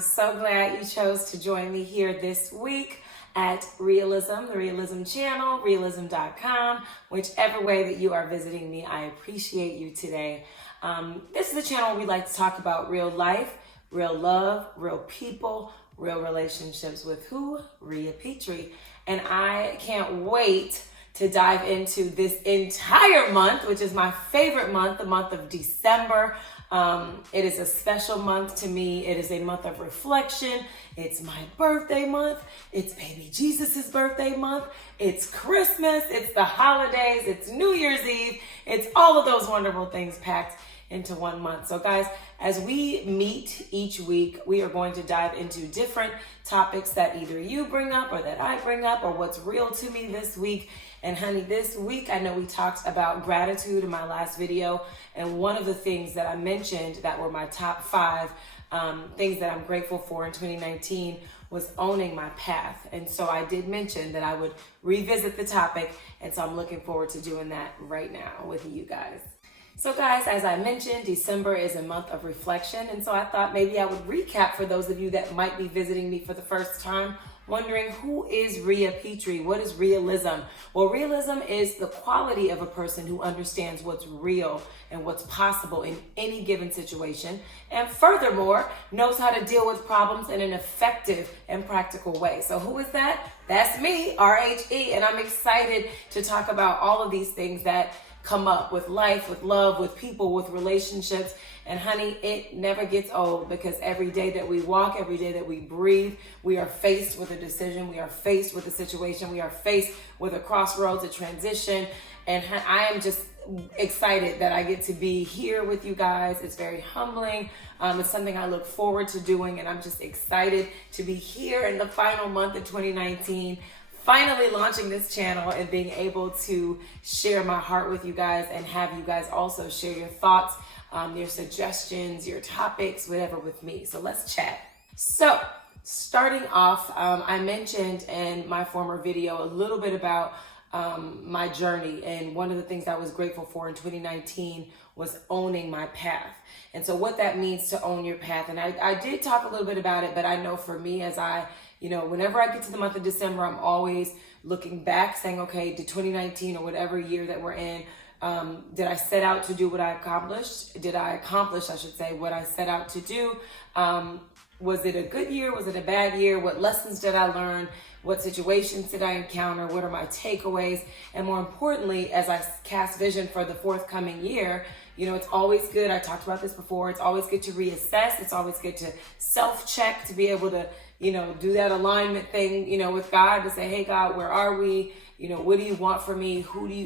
so glad you chose to join me here this week at Rhealism, the Rhealism channel, Rhealism.com. Whichever way that you are visiting me, I appreciate you today. This is a channel where we like to talk about real life, real love, real people, real relationships with who? Rhea Petrie. And I can't wait to dive into this entire month, which is my favorite month, the month of December. It is a special month to me. It is a month of reflection. It's my birthday month. It's baby Jesus's birthday month. It's Christmas. It's the holidays. It's New Year's Eve. It's all of those wonderful things packed into 1 month. So guys, as we meet each week, we are going to dive into different topics that either you bring up or that I bring up or what's real to me this week. And honey, this week, I know we talked about gratitude in my last video. And one of the things that I mentioned that were my top 5 things that I'm grateful for in 2019 was owning my path. And so I did mention that I would revisit the topic. And so I'm looking forward to doing that right now with you guys. So guys, as I mentioned, December is a month of reflection. And so I thought maybe I would recap for those of you that might be visiting me for the first time, wondering who is Rhea Petrie? What is realism? Well, realism is the quality of a person who understands what's real and what's possible in any given situation. And furthermore, knows how to deal with problems in an effective and practical way. So who is that? That's me, RHE. And I'm excited to talk about all of these things that come up with life, with love, with people, with relationships. And honey, it never gets old, because every day that we walk, every day that we breathe, we are faced with a decision. We are faced with a situation. We are faced with a crossroads, a transition. And I am just excited that I get to be here with you guys. It's very humbling. It's something I look forward to doing. And I'm just excited to be here in the final month of 2019, finally launching this channel and being able to share my heart with you guys and have you guys also share your thoughts, your suggestions, your topics, whatever with me. So let's chat. So starting off, I mentioned in my former video a little bit about my journey. And one of the things I was grateful for in 2019 was owning my path. And so what that means to own your path. And I did talk a little bit about it, but I know for me, as whenever I get to the month of December, I'm always looking back saying, okay, did 2019 or whatever year that we're in, did I set out to do what I accomplished? Did I accomplish, I should say, what I set out to do? Was it a good year? Was it a bad year? What lessons did I learn? What situations did I encounter? What are my takeaways? And more importantly, as I cast vision for the forthcoming year, it's always good. I talked about this before. It's always good to reassess. It's always good to self-check, to be able to, do that alignment thing, with God, to say, hey, God, where are we? What do you want from me?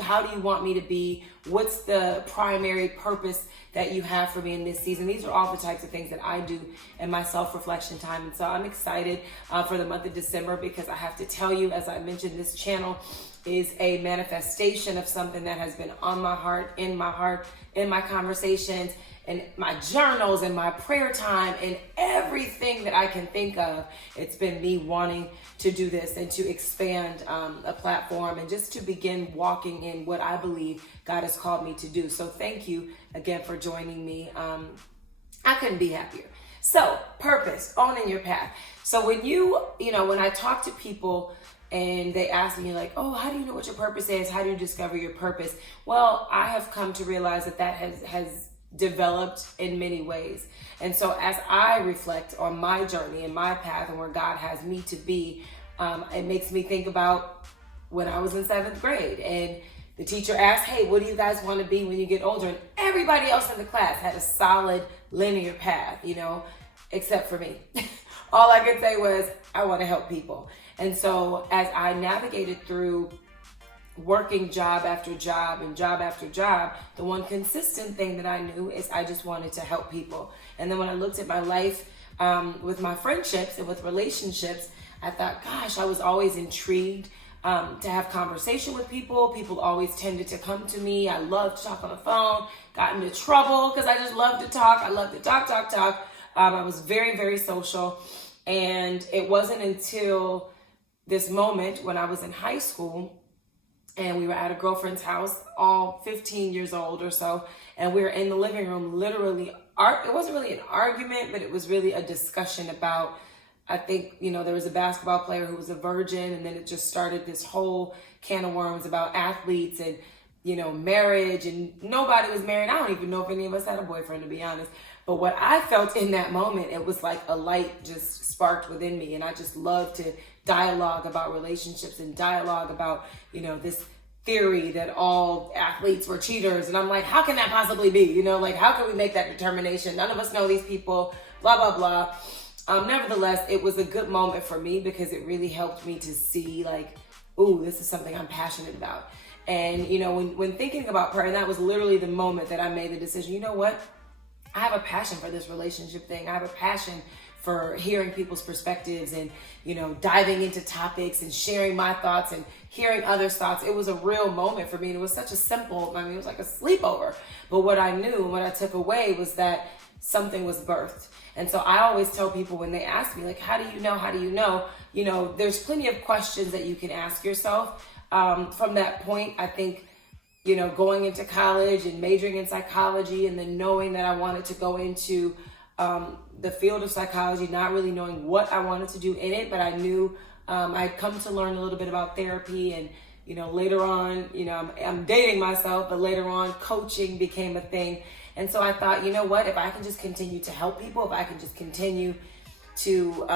How do you want me to be? What's the primary purpose that you have for me in this season? These are all the types of things that I do in my self-reflection time. And so I'm excited for the month of December, because I have to tell you, as I mentioned, this channel is a manifestation of something that has been on my heart, in my conversations, and my journals and my prayer time and everything that I can think of. It's been me wanting to do this and to expand a platform and just to begin walking in what I believe God has called me to do. So thank you again for joining me. I couldn't be happier. So purpose, owning your path. So when when I talk to people and they ask me like, oh, how do you know what your purpose is? How do you discover your purpose? Well, I have come to realize that has developed in many ways. And so as I reflect on my journey and my path and where God has me to be, it makes me think about when I was in 7th grade and the teacher asked, hey, what do you guys want to be when you get older? And everybody else in the class had a solid linear path, except for me. All I could say was, I want to help people. And so as I navigated through working job after job and job after job, the one consistent thing that I knew is I just wanted to help people. And then when I looked at my life with my friendships and with relationships, I thought, gosh, I was always intrigued to have conversation with people. People always tended to come to me. I loved to talk on the phone, got into trouble because I just loved to talk. I loved to talk. I was very, very social. And it wasn't until this moment when I was in high school and we were at a girlfriend's house, all 15 years old or so, and we were in the living room literally it wasn't really an argument, but it was really a discussion about, I think, there was a basketball player who was a virgin, and then it just started this whole can of worms about athletes and, marriage, and nobody was married. I don't even know if any of us had a boyfriend, to be honest. But what I felt in that moment, it was like a light just sparked within me. And I just love to dialogue about relationships and dialogue about, this theory that all athletes were cheaters. And I'm like, how can that possibly be? How can we make that determination? None of us know these people, blah, blah, blah. Nevertheless, it was a good moment for me because it really helped me to see ooh, this is something I'm passionate about. And, when thinking about prayer, and that was literally the moment that I made the decision, you know what? I have a passion for this relationship thing. I have a passion for hearing people's perspectives and, diving into topics and sharing my thoughts and hearing others' thoughts. It was a real moment for me. And it was such a simple, it was like a sleepover. But what I knew and what I took away was that something was birthed. And so I always tell people when they ask me, how do you know? How do you know? There's plenty of questions that you can ask yourself. From that point, I think, going into college and majoring in psychology and then knowing that I wanted to go into the field of psychology, not really knowing what I wanted to do in it, but I knew I'd come to learn a little bit about therapy. And, later on, I'm dating myself, but later on coaching became a thing. And so I thought, you know what, if I can just continue to help people, if I can just continue to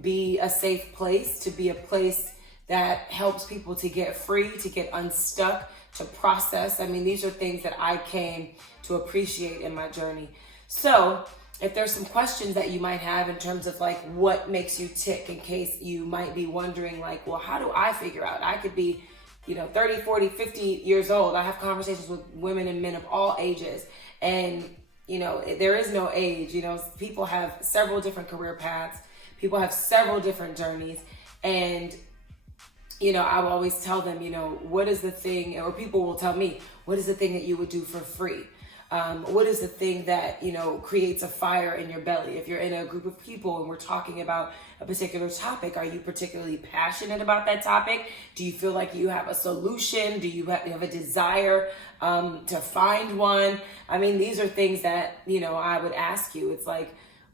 be a safe place, to be a place that helps people to get free, to get unstuck, to process. These are things that I came to appreciate in my journey. So if there's some questions that you might have in terms of what makes you tick, in case you might be wondering well, how do I figure out? I could be, 30, 40, 50 years old. I have conversations with women and men of all ages. And, there is no age. People have several different career paths. People have several different journeys. And I will always tell them, what is the thing, or people will tell me, what is the thing that you would do for free? What is the thing that, creates a fire in your belly? If you're in a group of people and we're talking about a particular topic, are you particularly passionate about that topic? Do you feel like you have a solution? Do you have a desire to find one? These are things that, I would ask you. It's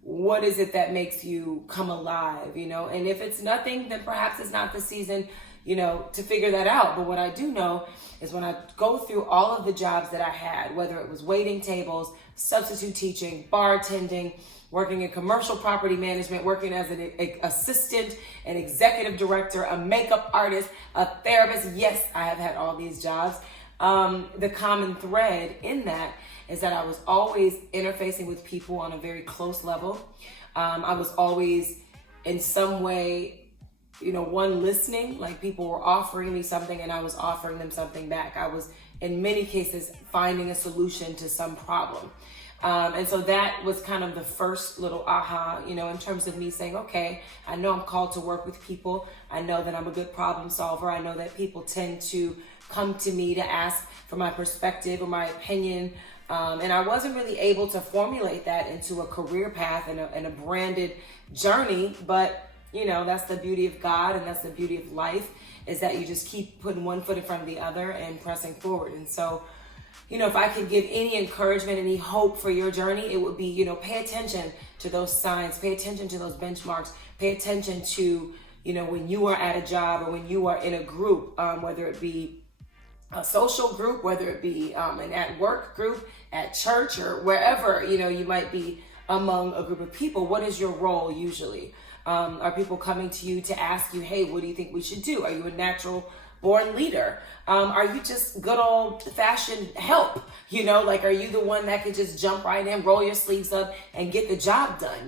what is it that makes you come alive? And if it's nothing, then perhaps it's not the season to figure that out. But what I do know is when I go through all of the jobs that I had, whether it was waiting tables, substitute teaching, bartending, working in commercial property management, working as an assistant, an executive director, a makeup artist, a therapist. Yes, I have had all these jobs. The common thread in that is that I was always interfacing with people on a very close level. I was always in some way, one, listening, people were offering me something and I was offering them something back. I was, in many cases, finding a solution to some problem. And so that was kind of the first little aha, in terms of me saying, okay, I know I'm called to work with people. I know that I'm a good problem solver. I know that people tend to come to me to ask for my perspective or my opinion. And I wasn't really able to formulate that into a career path and a branded journey, but that's the beauty of God, and that's the beauty of life, is that you just keep putting one foot in front of the other and pressing forward. And so, if I could give any encouragement, any hope for your journey, it would be, pay attention to those signs, pay attention to those benchmarks, pay attention to, when you are at a job or when you are in a group, whether it be a social group, whether it be an at work group, at church, or wherever, you might be among a group of people. What is your role usually? Are people coming to you to ask you, hey, what do you think we should do? Are you a natural born leader? Are you just good old fashioned help? Are you the one that could just jump right in, roll your sleeves up and get the job done?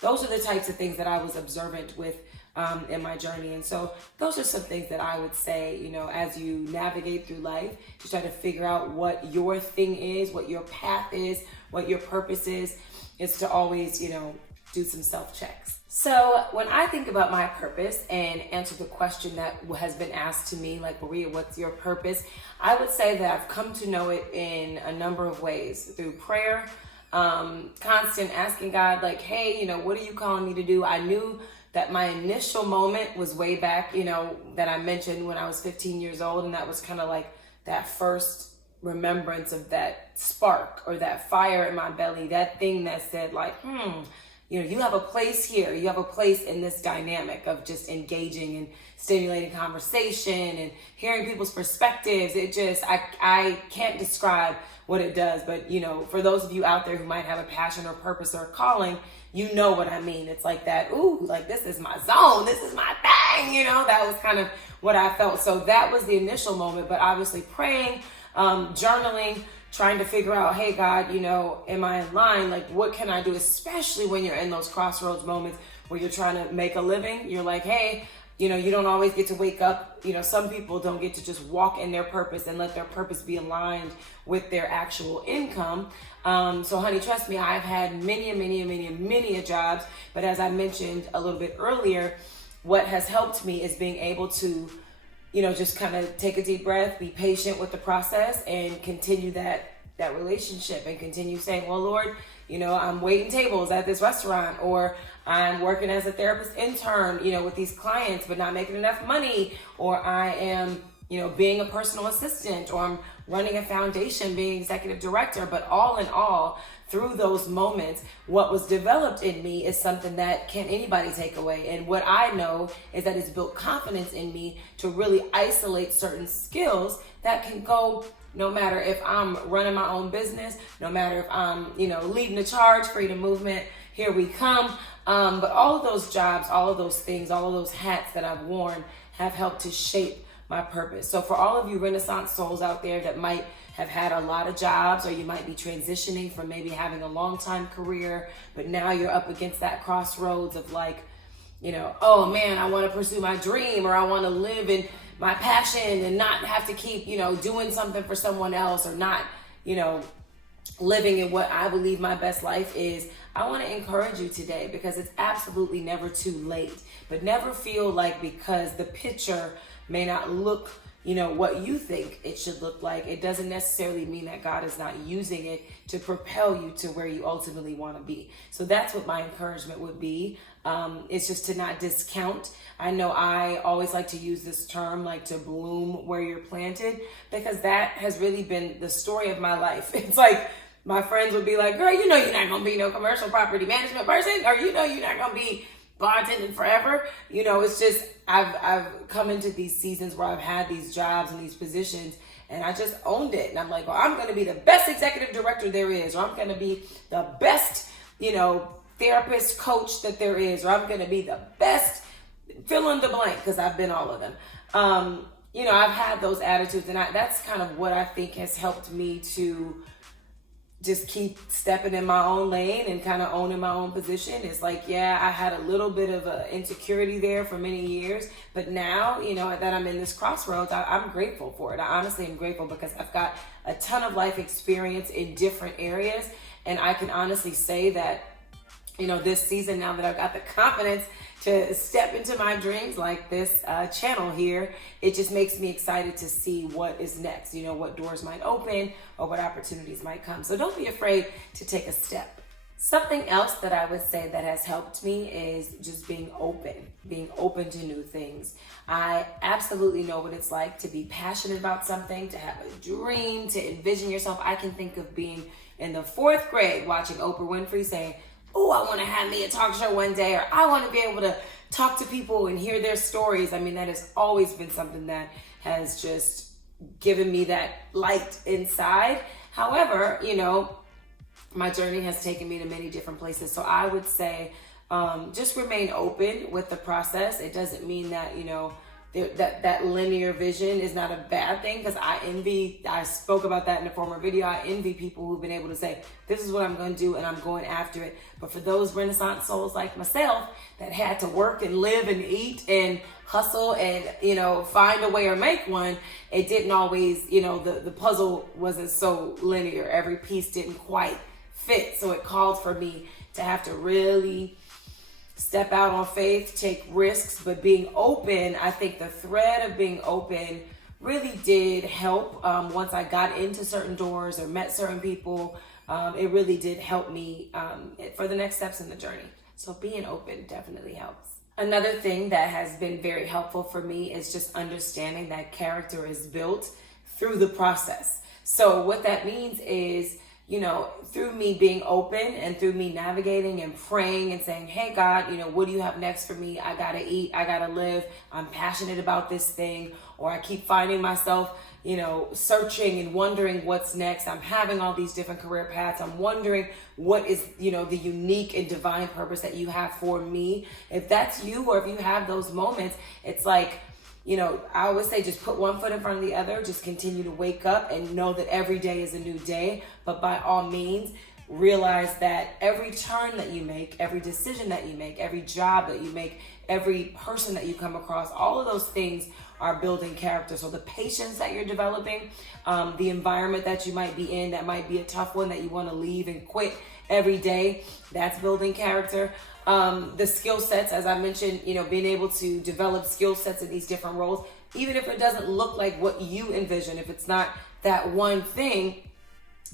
Those are the types of things that I was observant with in my journey. And so those are some things that I would say, as you navigate through life, to try to figure out what your thing is, what your path is, what your purpose is to always, do some self-checks. So when I think about my purpose and answer the question that has been asked to me, Maria, what's your purpose? I would say that I've come to know it in a number of ways, through prayer, constant asking God, hey, what are you calling me to do? I knew that my initial moment was way back, that I mentioned when I was 15 years old. And that was kind of that first remembrance of that spark or that fire in my belly, that thing that said like, you have a place here. You have a place in this dynamic of just engaging and stimulating conversation and hearing people's perspectives. It just, I can't describe what it does. But, for those of you out there who might have a passion or purpose or a calling, you know what I mean. It's like that, like this is my zone. This is my thing. That was kind of what I felt. So that was the initial moment, but obviously praying, journaling, trying to figure out, hey God, am I in line? Like, what can I do? Especially when you're in those crossroads moments where you're trying to make a living. You're like, hey, you don't always get to wake up. Some people don't get to just walk in their purpose and let their purpose be aligned with their actual income. So honey, trust me, I've had many jobs, but as I mentioned a little bit earlier, what has helped me is being able to just kind of take a deep breath, be patient with the process, and continue that relationship, and continue saying, well, Lord, I'm waiting tables at this restaurant, or I'm working as a therapist intern, with these clients, but not making enough money, or I am, being a personal assistant, or I'm running a foundation, being executive director. But all in all, through those moments, what was developed in me is something that can't anybody take away. And what I know is that it's built confidence in me to really isolate certain skills that can go no matter if I'm running my own business, no matter if I'm, leading the charge, freedom movement, here we come. But all of those jobs, all of those things, all of those hats that I've worn have helped to shape my purpose. So for all of you Renaissance souls out there that might have had a lot of jobs, or you might be transitioning from maybe having a long time career, but now you're up against that crossroads of like, oh man, I want to pursue my dream, or I want to live in my passion and not have to keep, doing something for someone else, or not, living in what I believe my best life is. I want to encourage you today, because it's absolutely never too late, but never feel like because the picture may not look what you think it should look like, it doesn't necessarily mean that God is not using it to propel you to where you ultimately want to be. So that's what my encouragement would be. It's just to not discount. I know I always like to use this term, like to bloom where you're planted, because that has really been the story of my life. It's like my friends would be like, girl, you're not going to be no commercial property management person, or you're not going to be bartending forever. It's just, I've come into these seasons where I've had these jobs and these positions, and I just owned it. And I'm like, well, I'm going to be the best executive director there is, or I'm going to be the best, therapist coach that there is, or I'm going to be the best fill in the blank, because I've been all of them. I've had those attitudes, and that's kind of what I think has helped me to just keep stepping in my own lane and kind of owning my own position. It's like, yeah, I had a little bit of an insecurity there for many years, but now, that I'm in this crossroads, I'm grateful for it. I honestly am grateful, because I've got a ton of life experience in different areas, and I can honestly say that, this season, now that I've got the confidence to step into my dreams like this channel here, it just makes me excited to see what is next, what doors might open or what opportunities might come. So don't be afraid to take a step. Something else that I would say that has helped me is just being open to new things. I absolutely know what it's like to be passionate about something, to have a dream, to envision yourself. I can think of being in the 4th grade watching Oprah Winfrey saying, oh, I want to have me a talk show one day, or I want to be able to talk to people and hear their stories. I mean, that has always been something that has just given me that light inside. However, my journey has taken me to many different places. So I would say just remain open with the process. It doesn't mean that, that linear vision is not a bad thing, because I spoke about that in a former video. I envy people who've been able to say, this is what I'm going to do, and I'm going after it. But for those Renaissance souls like myself that had to work and live and eat and hustle and, find a way or make one, it didn't always, the puzzle wasn't so linear. Every piece didn't quite fit. So it called for me to have to really step out on faith, take risks, but being open. I think the thread of being open really did help. Once I got into certain doors or met certain people, it really did help me for the next steps in the journey. So being open definitely helps. Another thing that has been very helpful for me is just understanding that character is built through the process. So what that means is, through me being open and through me navigating and praying and saying, hey, God, what do you have next for me? I got to eat. I got to live. I'm passionate about this thing. Or I keep finding myself, searching and wondering what's next. I'm having all these different career paths. I'm wondering what is, the unique and divine purpose that you have for me. If that's you, or if you have those moments, it's like, I always say just put one foot in front of the other, just continue to wake up and know that every day is a new day. But by all means, realize that every turn that you make, every decision that you make, every job that you make, every person that you come across, all of those things are building character. So the patience that you're developing, the environment that you might be in, that might be a tough one that you want to leave and quit every day, that's building character. The skill sets, as I mentioned, being able to develop skill sets in these different roles, even if it doesn't look like what you envision, if it's not that one thing,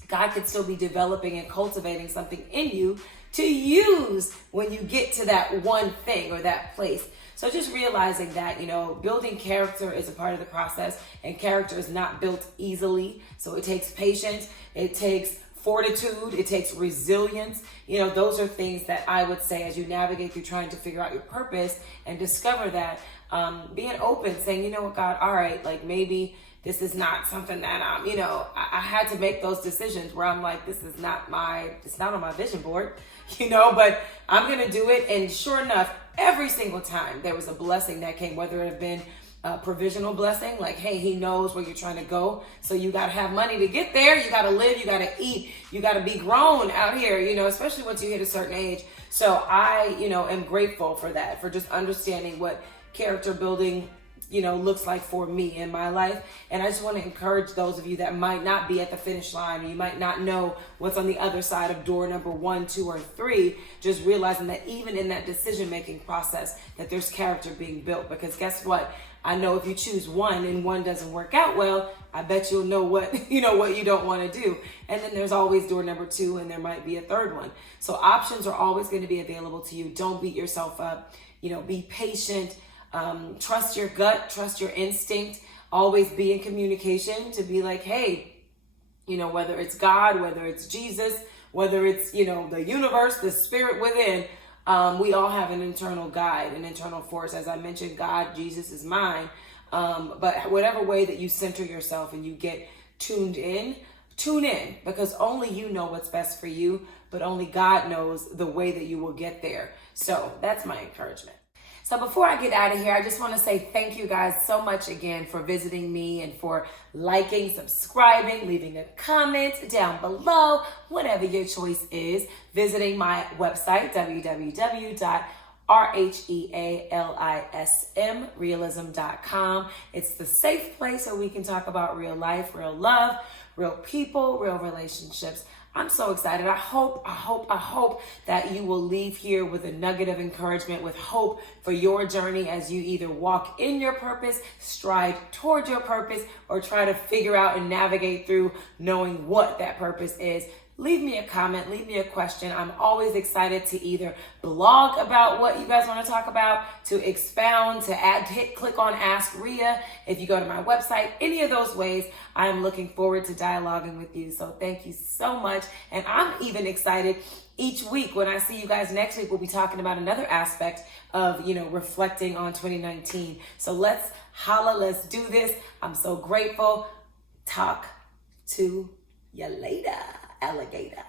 God could still be developing and cultivating something in you to use when you get to that one thing or that place. So just realizing that, building character is a part of the process, and character is not built easily. So it takes patience, it takes fortitude, it takes resilience. Those are things that I would say as you navigate through trying to figure out your purpose and discover that, being open, saying, you know what, God, all right, like maybe this is not something that I had to make those decisions where I'm like, it's not on my vision board, but I'm going to do it. And sure enough, every single time there was a blessing that came, whether it have been a provisional blessing, like, hey, he knows where you're trying to go. So you got to have money to get there. You got to live, you got to eat, you got to be grown out here, especially once you hit a certain age. So I, am grateful for that, for just understanding what character building looks like for me in my life. And I just want to encourage those of you that might not be at the finish line, you might not know what's on the other side of door number 1, 2, or 3, just realizing that even in that decision-making process, that there's character being built. Because guess what? I know if you choose one and one doesn't work out well, I bet you'll know what, what you don't want to do. And then there's always door number 2, and there might be a third one. So options are always going to be available to you. Don't beat yourself up, be patient. Trust your gut, trust your instinct, always be in communication to be like, hey, whether it's God, whether it's Jesus, whether it's, the universe, the spirit within, we all have an internal guide, an internal force. As I mentioned, God, Jesus is mine. But whatever way that you center yourself and you get tuned in, tune in, because only you know what's best for you, but only God knows the way that you will get there. So that's my encouragement. So before I get out of here, I just want to say thank you guys so much again for visiting me and for liking, subscribing, leaving a comment down below, whatever your choice is, visiting my website, www.rhealism.com. It's the safe place where we can talk about real life, real love, real people, real relationships. I'm so excited. I hope that you will leave here with a nugget of encouragement, with hope for your journey as you either walk in your purpose, strive toward your purpose, or try to figure out and navigate through knowing what that purpose is. Leave me a comment, leave me a question. I'm always excited to either blog about what you guys want to talk about, to expound, to click on Ask Rhea. If you go to my website, any of those ways, I'm looking forward to dialoguing with you. So thank you so much. And I'm even excited each week when I see you guys next week, we'll be talking about another aspect of, reflecting on 2019. So let's holla, let's do this. I'm so grateful. Talk to you later, alligator.